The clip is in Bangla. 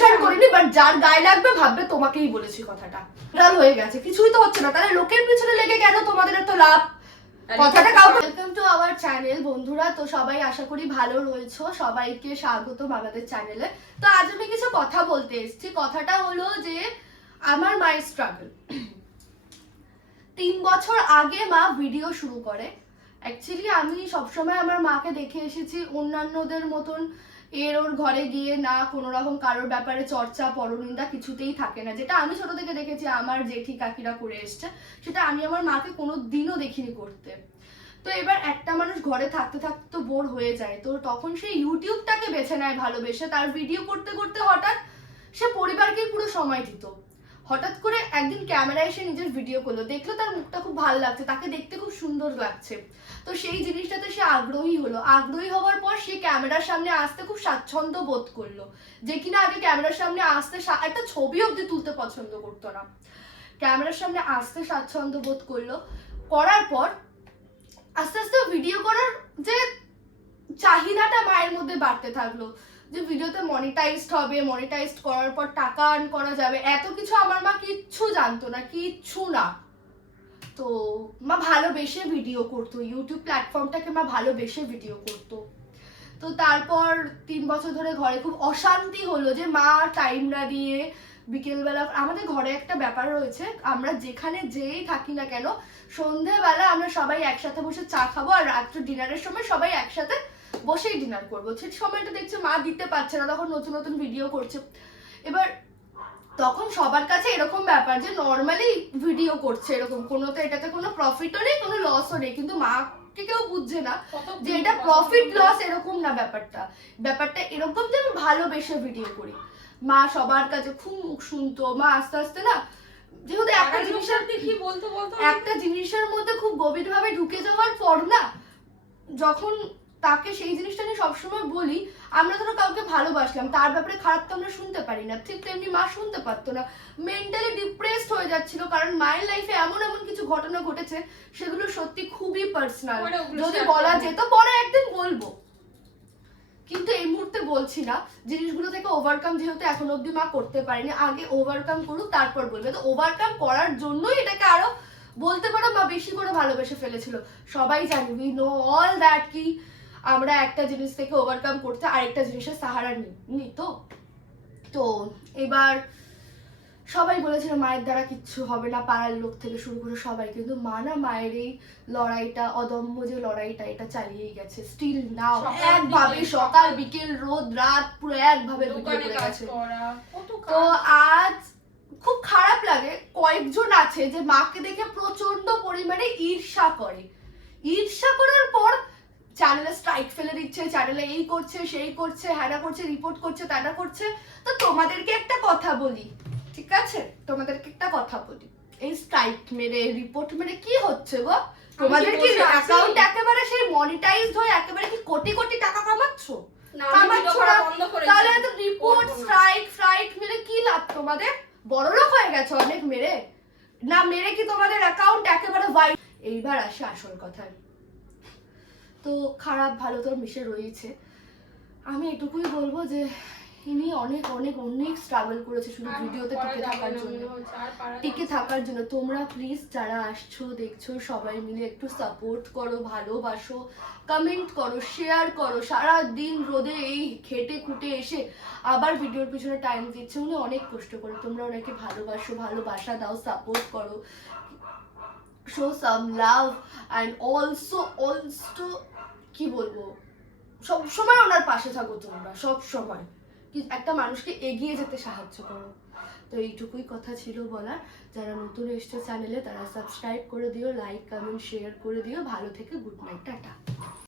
মেনশন করিনি বাট যার গায়ে লাগবে ভাববে তোমাকেই বলেছি কথাটা। ভাইরাল হয়ে গেছে কিছুই তো হচ্ছে না। তাহলে লোকের পিছনে লেগে কেন তোমাদের এত লাভ? কথাটা কাউকে ওয়েলকাম টু আওয়ার চ্যানেল বন্ধুরা। তো সবাই আশা করি ভালো রয়েছো। সবাইকে স্বাগত আমাদের চ্যানেলে তো আজ আমি কিছু কথা বলতে এসেছি। কথাটা হলো যে আমার মায়ের স্ট্রাগল তিন বছর আগে মা ভিডিও শুরু করে। অ্যাকচুয়ালি আমি সবসময় আমার মাকে দেখে এসেছি অন্যান্যদের মতন। এর ওর ঘরে গিয়ে না কোনো রকম কারোর ব্যাপারে চর্চা, পরনিন্দা কিছুতেই থাকে না। যেটা আমি ছোট থেকে দেখেছি, আমার জেঠি কাকিরা করে এসছে, সেটা আমি আমার মাকে কোনো দিনও দেখিনি করতে। তো এবার একটা মানুষ ঘরে থাকতে থাকতে তো বোর হয়ে যায়। তো তখন সে ইউটিউবটাকে বেছে নেয় ভালোবেসে। তার ভিডিও করতে করতে হঠাৎ সে পরিবারকেই পুরো সময় দিত। হঠাৎ করে একদিন ক্যামেরায় এসে নিজের ভিডিও করল। দেখল তার মুখটা খুব ভালো লাগছে, তাকে দেখতে খুব সুন্দর লাগছে। তো সেই জিনিসটাতে সে আগ্রহী হলো। আগ্রহী হওয়ার পর সে ক্যামেরার সামনে আসতে খুব স্বাচ্ছন্দ্য বোধ করল যে কিনা আগে ক্যামেরার সামনে আসতে একটা ছবি অবধি তুলতে পছন্দ করতো না। ক্যামেরার সামনে আসতে স্বাচ্ছন্দ্য বোধ করল। করার পর আস্তে আস্তে ভিডিও করার যে চাহিদাটা মায়ের মধ্যে বাড়তে থাকল। যে ভিডিওতে মনিটাইজড হবে মনিটাইজড করার পর টাকা আর্ন করা যাবে, এত কিছু আমার মা কিচ্ছু জানতো না, কিচ্ছু না। তো মা ভালোবেসে ভিডিও করতো ইউটিউব প্ল্যাটফর্মটাকে মা ভালোবেসে ভিডিও করতো। তো তারপর তিন বছর ধরে ঘরে খুব অশান্তি হলো যে মা টাইম না দিয়ে বিকেলবেলা, আমাদের ঘরে একটা ব্যাপার রয়েছে, আমরা যেখানে যেই থাকি না কেন, সন্ধেবেলা আমরা সবাই একসাথে বসে চা খাব আর রাত্রে ডিনারের সময় সবাই একসাথে বসেই ডিনার করব। সেই সময়টা দেখছে মা দিতে পারছে না তখন নতুন নতুন ভিডিও করছে। এবার তখন সবার কাছে এরকম ব্যাপার যে নর্মালি ভিডিও করছে এরকম। কোনো তো এটাতে কোনো প্রফিটও নেই কোনো লসও নেই। কিন্তু মাকে কেউ বুঝছে না যে এটা প্রফিট লস এরকম না ব্যাপারটা। ব্যাপারটা এরকম যে আমি ভালোবেসে ভিডিও করি। মা সবার কাছে খুব মুখ শুনতো। মা আস্তে আস্তে না যেহেতু একটা জিনিসের কি বলতে বলতে একটা জিনিসের মধ্যে খুব গভীরভাবে ঢুকে যাওয়ার পর না যখন তাকে সেই জিনিসটা নিয়ে সবসময় বলি আমরা ধরো কাউকে ভালোবাসলাম তার ব্যাপারে খারাপ তো আমরা শুনতে পারি না ঠিক তেমনি মা শুনতে পারতো না। মেন্টালি ডিপ্রেসড হয়ে যাচ্ছিল কারণ মায়ের লাইফে এমন এমন কিছু ঘটনা ঘটেছে সেগুলো সত্যি খুবই পার্সোনাল যদি বলা যেত পরে একদিন বলব। কিন্তু এই মুহূর্তে বলছি না জিনিসগুলো থেকে ওভারকাম যেহেতু এখন অবধি মা করতে পারেনি আগে ওভারকাম করুক তারপর বলবে। তো ওভারকাম করার জন্যই এটাকে আরও বলতে পারো মা বেশি করে ভালোবেসে ফেলেছিল। সবাই জানি উই নো অল দ্যাট কি আমরা একটা জিনিস থেকে ওভারকাম করতে আরেকটা জিনিসের সাহারা নিই তো? তো এবার সবাই বলেছিল মায়ের দ্বারা কিচ্ছু হবে না পাড়ার লোক থেকে শুরু করে সবাই। কিন্তু মা না মায়ের এই লড়াইটা অদম্য যে লড়াইটা এটা চালিয়েই গেছে। স্টিল নাও সকাল একভাবে বিকেল, সকাল বিকেল রোদ রাত পুরো একভাবে গেছে। তো আজ খুব খারাপ লাগে কয়েকজন আছে যে মাকে দেখে প্রচণ্ড পরিমাণে ঈর্ষা করে। ঈর্ষা করার পর চ্যানেলে স্ট্রাইক ফেলে দিচ্ছে চ্যানেলে এই করছে সেই করছে হ্যানা করছে রিপোর্ট করছে তানা করছে। তো তোমাদেরকে একটা কথা বলি ঠিক আছে? তোমাদেরকে একটা কথা বলি। এই স্ট্রাইক মেরে রিপোর্ট মেরে কি হচ্ছে গো? তোমাদের কি অ্যাকাউন্ট একেবারে সেই মনিটাইজড হয়ে একেবারে কি কোটি কোটি টাকা কামাচ্ছো। তাহলে তো রিপোর্ট। স্ট্রাইক ফ্রাইক মেরে কি লাভ তোমাদের? বড় লোক হয়ে গেছে অনেক মেরে। না মেরে কি তোমাদের অ্যাকাউন্ট একেবারে এইবার আসে আসল কথায় তো খারাপ ভালো তোর মিশে রয়েছে। আমি এটুকুই বলব যে ইনি অনেক অনেক অনেক স্ট্রাগল করেছে শুধু ভিডিওতে টিকে থাকার জন্য। টিকে থাকার জন্য। তোমরা প্লিজ যারা আসছো দেখছ সবাই মিলে একটু সাপোর্ট করো ভালোবাসো কমেন্ট করো শেয়ার করো। সারা দিন রোদে এই খেটে খুটে এসে আবার ভিডিওর পিছনে টাইম দিচ্ছে। উনি অনেক কষ্ট করে। তোমরা ওনাকে ভালোবাসো ভালোবাসা দাও সাপোর্ট করো। Show some love and also also কি বলব? সব সময় ওনার পাশে থাকো তোমরা, সব সময়। কি, একটা মানুষকে এগিয়ে যেতে সাহায্য করো। তো এইটুকুই কথা ছিল বলার। যারা নতুন এসছে চ্যানেলে তারা সাবস্ক্রাইব করে দিও লাইক কমেন্ট শেয়ার করে দিও। ভালো থেকে গুড নাইট টাটা।